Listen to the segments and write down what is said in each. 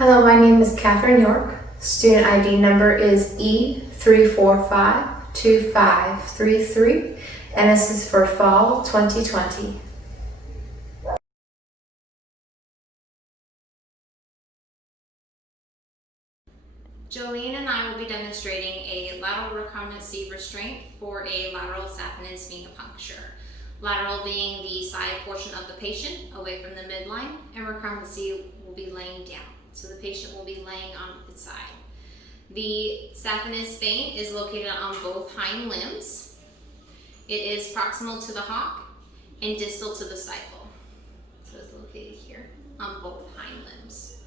Hello, my name is Catherine York. Student ID number is E3452533, and this is for fall 2020. Jolene and I will be demonstrating a lateral recumbency restraint for a lateral saphenous venipuncture. Lateral being the side portion of the patient away from the midline, and recumbency will be laying down. So the patient will be laying on its side. The saphenous vein is located on both hind limbs. It is proximal to the hock and distal to the stifle. So it's located here on both hind limbs.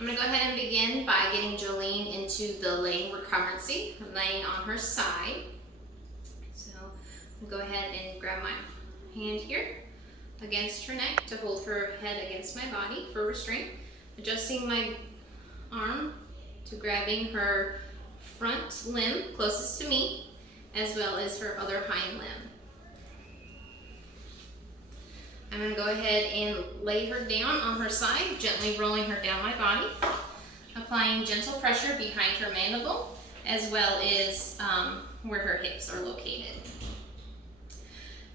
I'm going to go ahead and begin by getting Jolene into the laying recumbency, laying on her side. So I'll go ahead and grab my hand here against her neck to hold her head against my body for restraint. Adjusting my arm to grabbing her front limb closest to me, as well as her other hind limb. I'm going to go ahead and lay her down on her side, gently rolling her down my body, applying gentle pressure behind her mandible, as well as where her hips are located.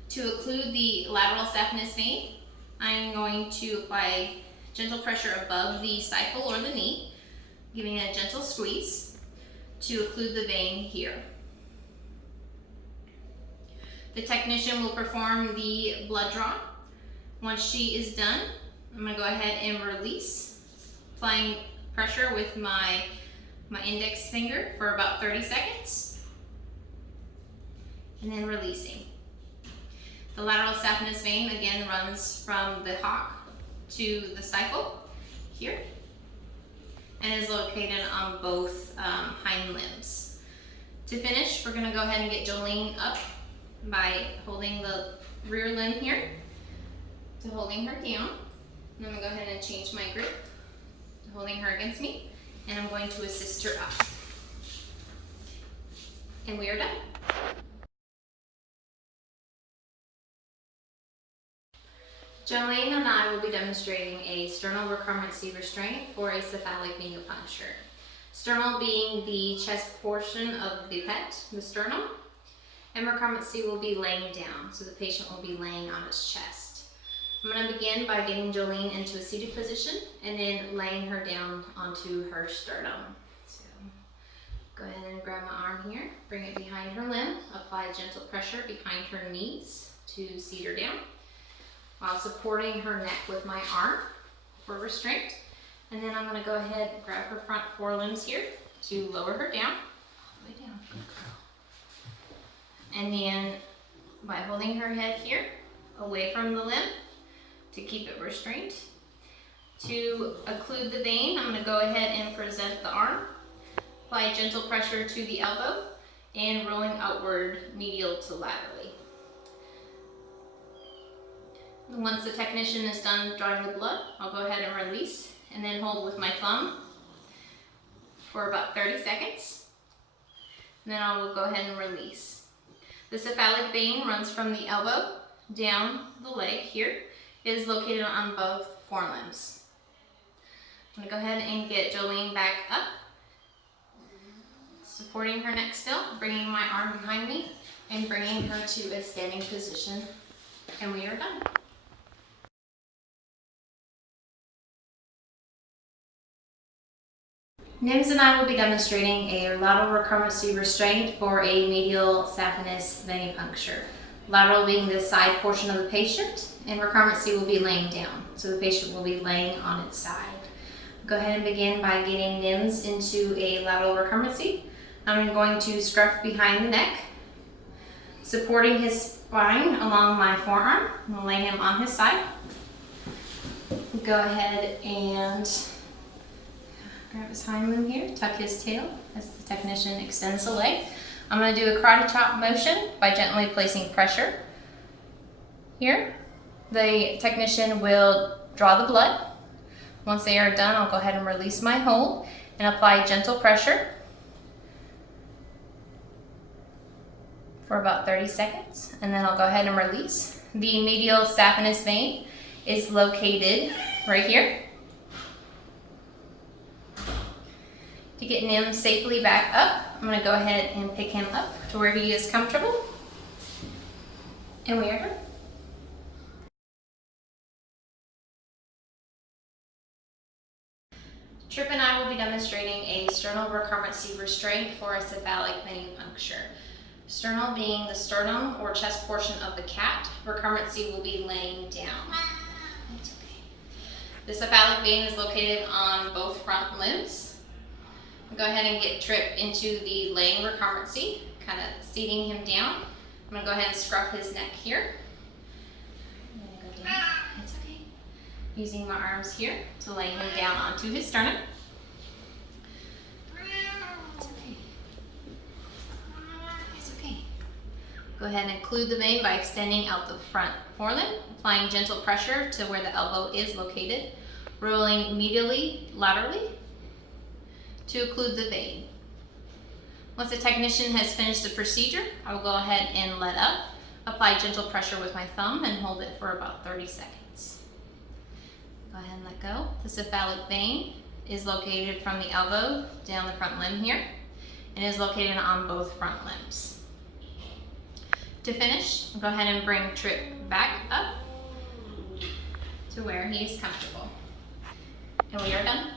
To occlude the lateral saphenous vein, I'm going to apply gentle pressure above the stifle or the knee, giving a gentle squeeze to occlude the vein here. The technician will perform the blood draw. Once she is done, I'm going to go ahead and release, applying pressure with my index finger for about 30 seconds, and then releasing. The lateral saphenous vein again runs from the hock to the stifle here, and is located on both hind limbs. To finish, we're going to go ahead and get Jolene up by holding the rear limb here to holding her down. And I'm going to go ahead and change my grip to holding her against me, and I'm going to assist her up. And we are done. Jolene and I will be demonstrating a sternal recumbency restraint for a cephalic venipuncture. Sternal being the chest portion of the pet, the sternum, and recumbency will be laying down, so the patient will be laying on its chest. I'm going to begin by getting Jolene into a seated position and then laying her down onto her sternum. So go ahead and grab my arm here, bring it behind her limb, apply gentle pressure behind her knees to seat her down, while supporting her neck with my arm for restraint. And then I'm going to go ahead and grab her front forelimbs here to lower her down, all the way down. And then by holding her head here away from the limb to keep it restrained. To occlude the vein, I'm going to go ahead and present the arm, apply gentle pressure to the elbow, and rolling outward medial to laterally. Once the technician is done drawing the blood, I'll go ahead and release, and then hold with my thumb for about 30 seconds. And then I will go ahead and release. The cephalic vein runs from the elbow down the leg here. It is located on both forelimbs. I'm going to go ahead and get Jolene back up, supporting her neck still, bringing my arm behind me, and bringing her to a standing position. And we are done. NIMS and I will be demonstrating a lateral recumbency restraint for a medial saphenous venipuncture. Lateral being the side portion of the patient, and recumbency will be laying down, so the patient will be laying on its side. Go ahead and begin by getting NIMS into a lateral recumbency. I'm going to scruff behind the neck, supporting his spine along my forearm. I'm going to lay him on his side. Go ahead and grab his hind limb here, tuck his tail as the technician extends the leg. I'm going to do a karate chop motion by gently placing pressure here. The technician will draw the blood. Once they are done, I'll go ahead and release my hold and apply gentle pressure for about 30 seconds, and then I'll go ahead and release. The medial saphenous vein is located right here. To get Nim safely back up, I'm going to go ahead and pick him up to where he is comfortable. And we are done. Tripp and I will be demonstrating a sternal recurrency restraint for a cephalic venipuncture. Sternal being the sternum or chest portion of the cat, recurrency will be laying down. It's okay. The cephalic vein is located on both front limbs. Go ahead and get Tripp into the laying recurrency, kind of seating him down. I'm going to go ahead and scruff his neck here. I'm going to go down. It's okay. Using my arms here to lay him down onto his sternum. It's okay. It's okay. Go ahead and occlude the vein by extending out the front forelimb, applying gentle pressure to where the elbow is located, rolling medially, laterally to occlude the vein. Once the technician has finished the procedure, I will go ahead and let up, apply gentle pressure with my thumb, and hold it for about 30 seconds. Go ahead and let go. The cephalic vein is located from the elbow down the front limb here, and is located on both front limbs. To finish, go ahead and bring Tripp back up to where he is comfortable. And we are done.